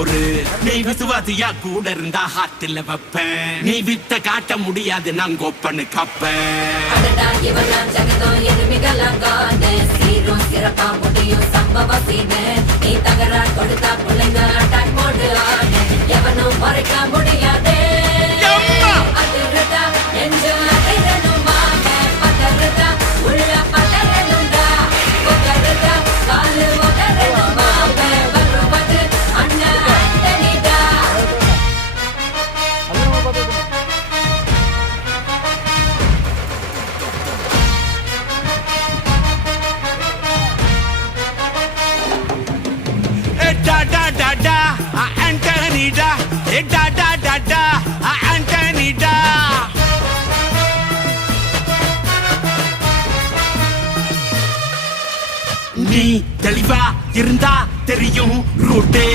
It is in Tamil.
பொறு. நீ விசுவாசியா கூட இருந்தா ஹார்ட்ல வைப்பேன். நீ வித்த காட்ட முடியாது நான் கோப்பனு கப்பேன். நீ தகரா கொடுத்தா பிள்ளைங்க அட்டாக் மோடு ஆடு. எவனும் மறைக்க முடியாதே. அதிருதா நெஞ்சு அதிரணும் மாமே. பதறுதா உள்ள பதறணும்டா. உதறுதா காலு உதறணும் மாமே. வருவது அண்ணன் ஆண்டனிடா. Da da da da, Anthony da. Da da da da, Anthony da. நீ தெளிவா இருந்தா தெரியும் ரூட்டே.